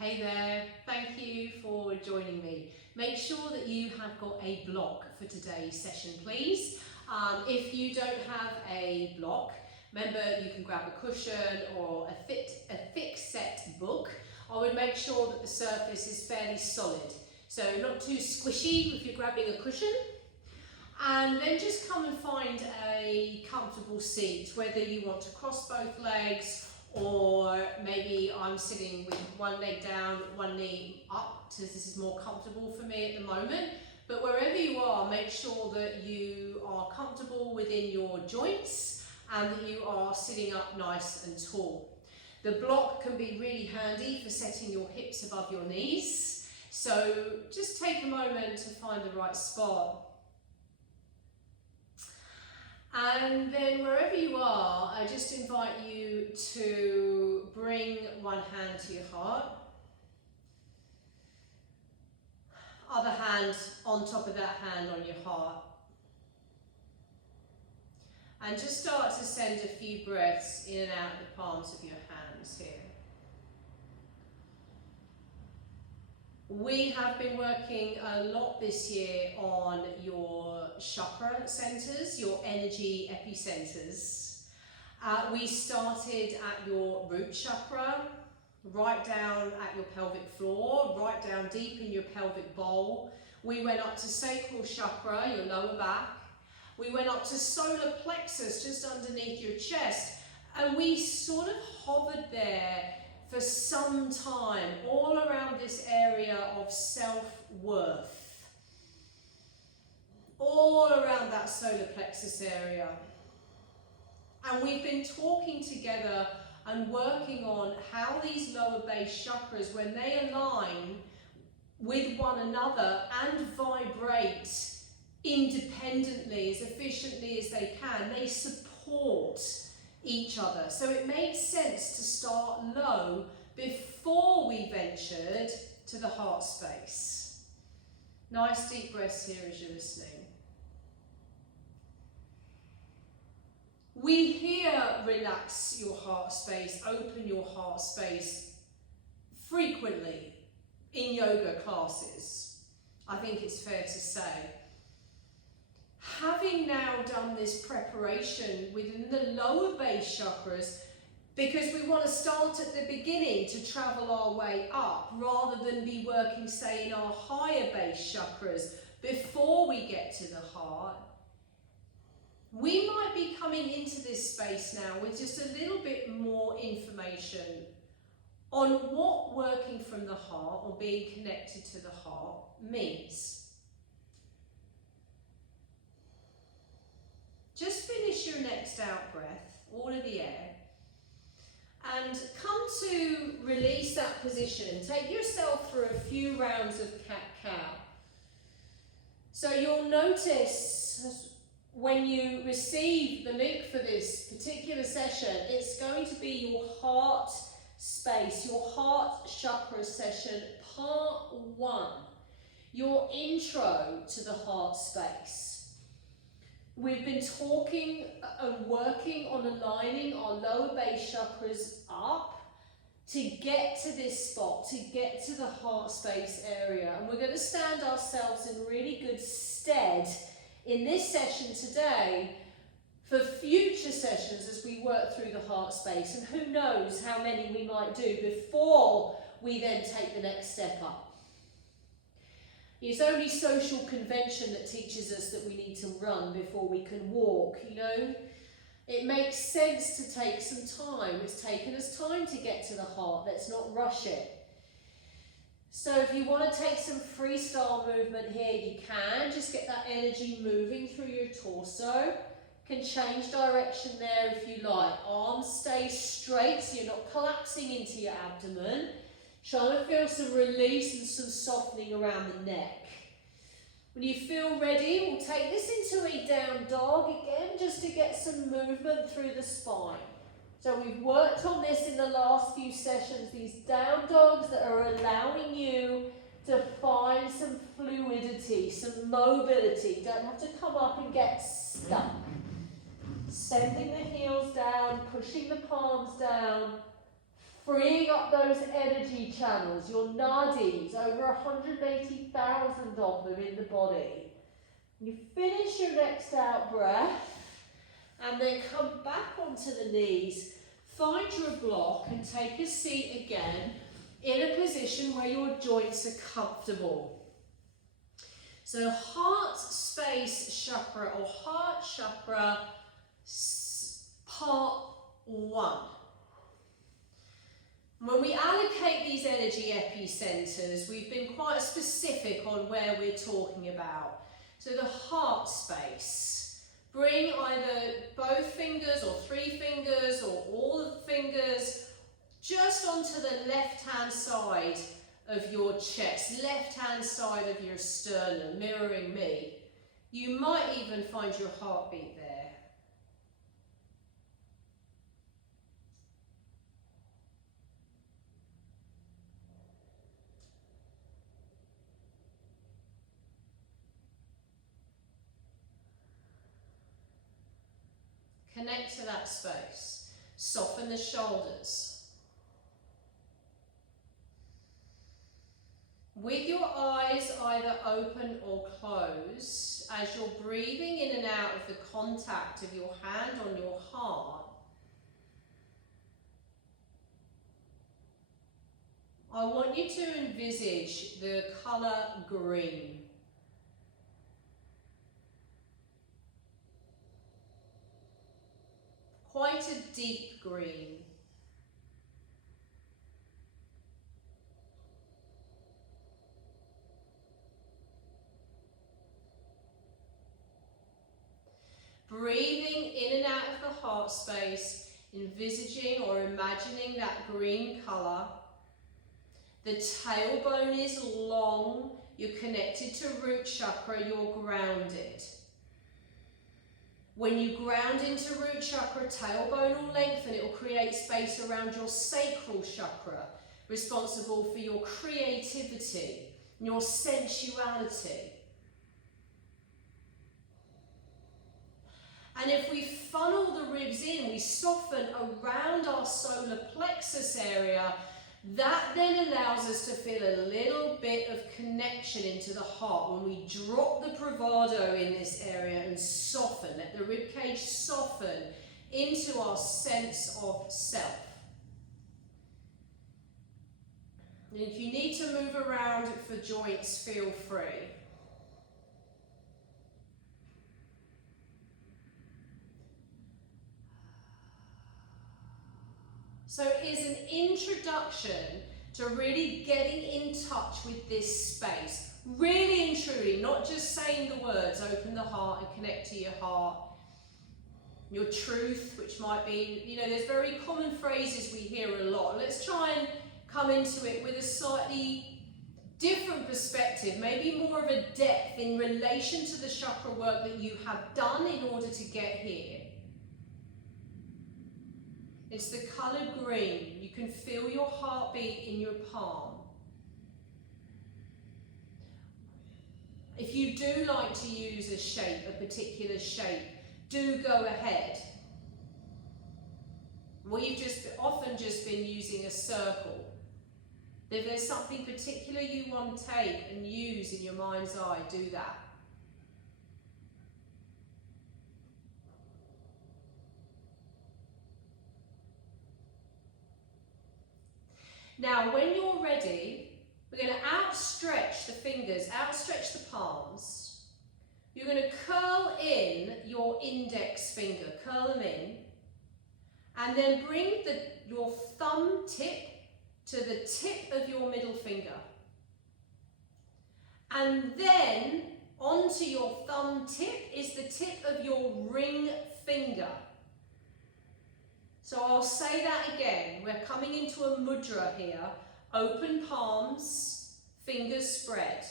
Hey there, thank you for joining me. Make sure that you have got a block for today's session, please. If you don't have a block, remember you can grab a cushion or a thick set book. I would make sure that the surface is fairly solid, so not too squishy if you're grabbing a cushion. And then just come and find a comfortable seat, whether you want to cross both legs, or maybe I'm sitting with one leg down, one knee up, so this is more comfortable for me at the moment. But wherever you are, make sure that you are comfortable within your joints and that you are sitting up nice and tall. The block can be really handy for setting your hips above your knees, so just take a moment to find the right spot. And then wherever you are, I just invite you to bring one hand to your heart, other hand on top of that hand on your heart, and just start to send a few breaths in and out of the palms of your hands here. We have been working a lot this year on your chakra centers, your energy epicenters. We started at your root chakra, right down at your pelvic floor, right down deep in your pelvic bowl. We went up to sacral chakra, your lower back. We went up to solar plexus, just underneath your chest. And we sort of hovered there for some time, all around this area of self-worth, all around that solar plexus area. And we've been talking together and working on how these lower base chakras, when they align with one another and vibrate independently, as efficiently as they can, they support each other. So it made sense to start low before we ventured to the heart space. Nice deep breaths here as you're listening. We hear relax your heart space, open your heart space frequently in yoga classes. I think it's fair to say. Having now done this preparation within the lower base chakras, because we want to start at the beginning to travel our way up, rather than be working, say, in our higher base chakras before we get to the heart, we might be coming into this space now with just a little bit more information on what working from the heart or being connected to the heart means. Just finish your next out breath, all of the air, and come to release that position. Take yourself through a few rounds of cat-cow. So you'll notice when you receive the link for this particular session, it's going to be your heart space, your heart chakra session, part 1, your intro to the heart space. We've been talking and working on aligning our lower base chakras up to get to this spot, to get to the heart space area. And we're going to stand ourselves in really good stead in this session today for future sessions as we work through the heart space. And who knows how many we might do before we then take the next step up. It's only social convention that teaches us that we need to run before we can walk, you know. It makes sense to take some time. It's taken us time to get to the heart. Let's not rush it. So if you want to take some freestyle movement here, you can. Just get that energy moving through your torso. Can change direction there if you like. Arms stay straight so you're not collapsing into your abdomen. Trying to feel some release and some softening around the neck. When you feel ready, we'll take this into a down dog again, just to get some movement through the spine. So we've worked on this in the last few sessions, these down dogs that are allowing you to find some fluidity, some mobility. Don't have to come up and get stuck. Sending the heels down, pushing the palms down, freeing up those energy channels, your nadis, over 180,000 of them in the body. You finish your next out breath and then come back onto the knees, find your block and take a seat again in a position where your joints are comfortable. So heart space chakra or heart chakra part 1. When we allocate these energy epicenters, we've been quite specific on where we're talking about. So the heart space, bring either both fingers or 3 fingers or all of the fingers just onto the left-hand side of your chest, left-hand side of your sternum, mirroring me. You might even find your heartbeat there. Connect to that space. Soften the shoulders. With your eyes either open or closed, as you're breathing in and out of the contact of your hand on your heart, I want you to envisage the colour green. Quite a deep green. Breathing in and out of the heart space, envisaging or imagining that green colour. The tailbone is long, you're connected to root chakra, you're grounded. When you ground into root chakra, tailbone will lengthen, it will create space around your sacral chakra, responsible for your creativity, your sensuality. And if we funnel the ribs in, we soften around our solar plexus area, that then allows us to feel a little bit of connection into the heart when we drop the bravado in this area and soften, let the rib cage soften into our sense of self. And if you need to move around for joints, feel free. So it is an introduction to really getting in touch with this space. Really and truly, not just saying the words, open the heart and connect to your heart. Your truth, which might be, there's very common phrases we hear a lot. Let's try and come into it with a slightly different perspective, maybe more of a depth in relation to the chakra work that you have done in order to get here. It's the colour green. You can feel your heartbeat in your palm. If you do like to use a shape, a particular shape, do go ahead. We've often been using a circle. If there's something particular you want to take and use in your mind's eye, do that. Now, when you're ready, we're going to outstretch the fingers, outstretch the palms. You're going to curl in your index finger, curl them in, and then bring your thumb tip to the tip of your middle finger. And then onto your thumb tip is the tip of your ring finger. So I'll say that again. We're coming into a mudra here. Open palms, fingers spread.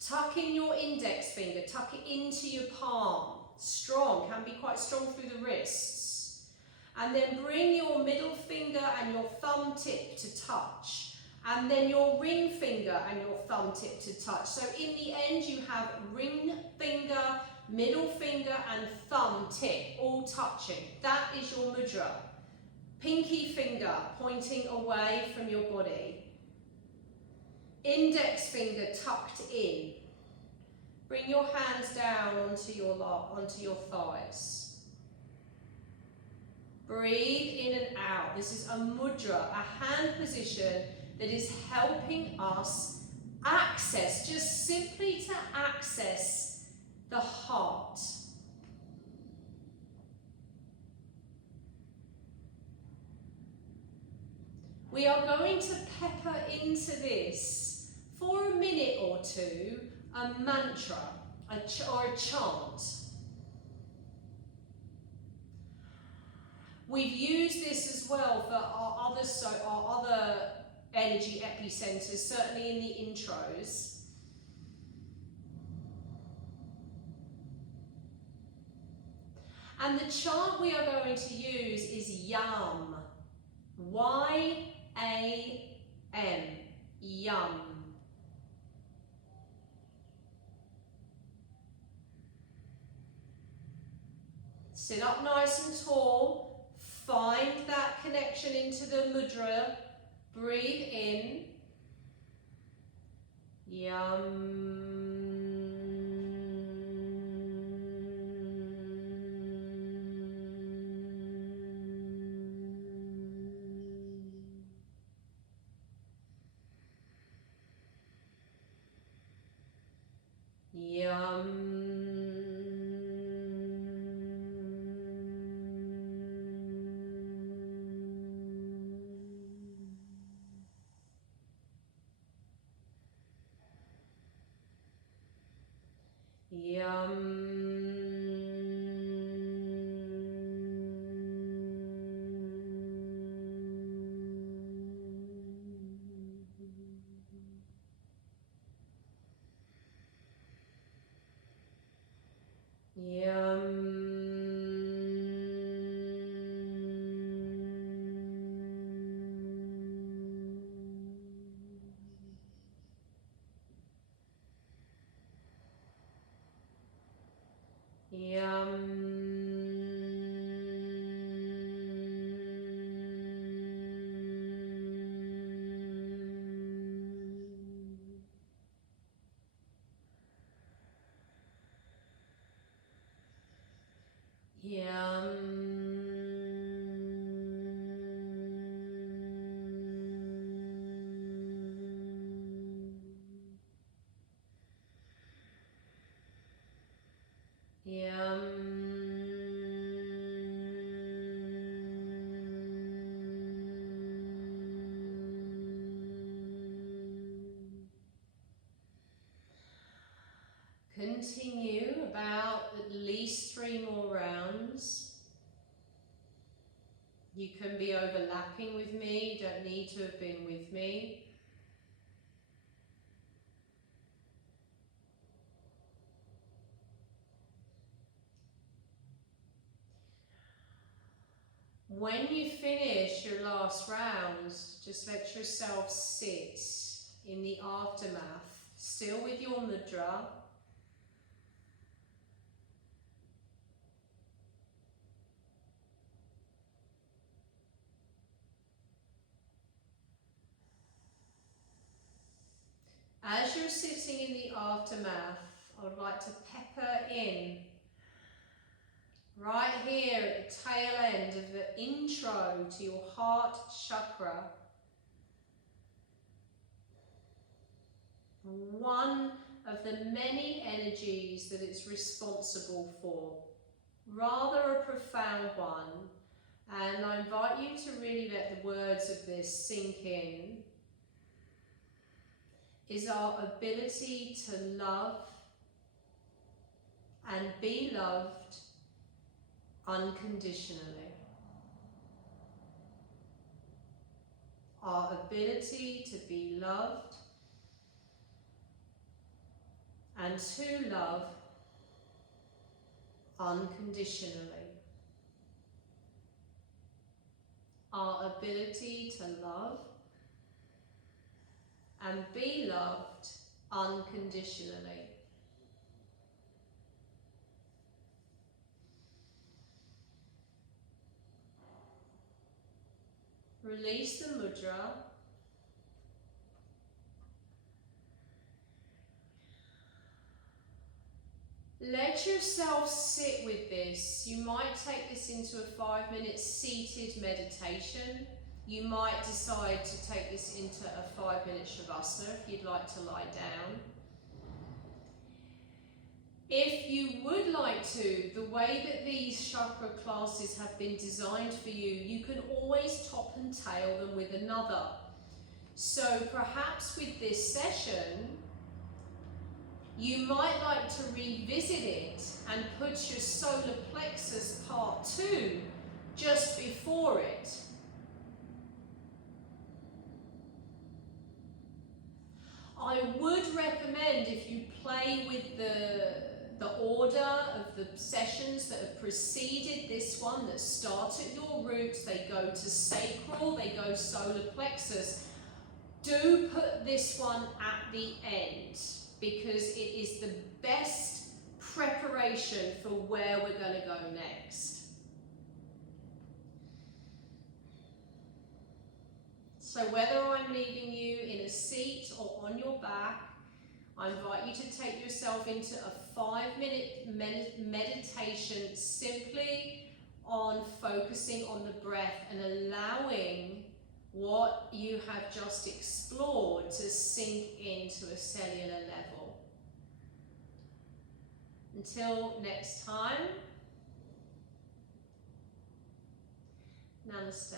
Tuck in your index finger, tuck it into your palm. Strong, can be quite strong through the wrists. And then bring your middle finger and your thumb tip to touch. And then your ring finger and your thumb tip to touch. So in the end you have ring finger, middle finger and thumb tip all touching. That is your mudra. Pinky finger pointing away from your body. Index finger tucked in. Bring your hands down onto your thighs. Breathe in and out. This is a mudra, a hand position that is helping us access, just simply to access the heart. We are going to pepper into this for a minute or two, a mantra or a chant. We've used this as well for our other energy epicenters, certainly in the intros. And the chant we are going to use is YAM. Y-A-M. YAM. Sit up nice and tall. Find that connection into the mudra. Breathe in. YAM. Continue about at least 3 more rounds. You can be overlapping with me, you don't need to have been with me. When you finish your last round, just let yourself sit in the aftermath, still with your mudra. As you're sitting in the aftermath, I would like to pepper in, right here at the tail end of the intro to your heart chakra, one of the many energies that it's responsible for, rather a profound one, and I invite you to really let the words of this sink in, is our ability to love and be loved unconditionally. Our ability to be loved and to love unconditionally. Our ability to love and be loved unconditionally. Release the mudra. Let yourself sit with this. You might take this into a 5-minute seated meditation. You might decide to take this into a 5-minute shavasana if you'd like to lie down. If you would like to, the way that these chakra classes have been designed for you, you can always top and tail them with another. So perhaps with this session, you might like to revisit it and put your solar plexus part 2 just before it. I would recommend, if you play with the order of the sessions that have preceded this one, that start at your roots, they go to sacral, they go solar plexus, do put this one at the end, because it is the best preparation for where we're going to go next. So whether I'm leaving you in a seat or on your back, I invite you to take yourself into a 5-minute meditation simply on focusing on the breath and allowing what you have just explored to sink into a cellular level. Until next time, namaste.